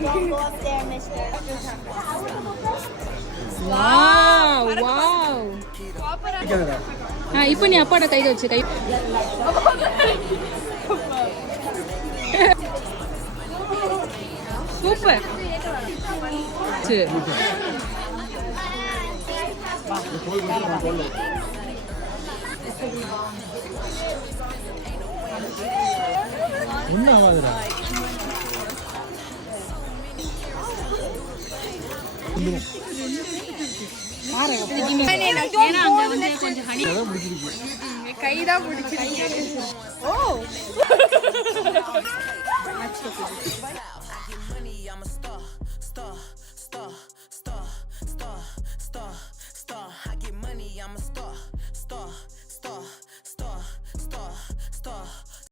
Don't go up there, mister. Wow, wow. இப்போ நீ அப்பாட கையில வச்சு கை சூப்பர் ஒன்றும் ஆகாதுடா கைதான் பிடிச்சிருக்கு. ஓ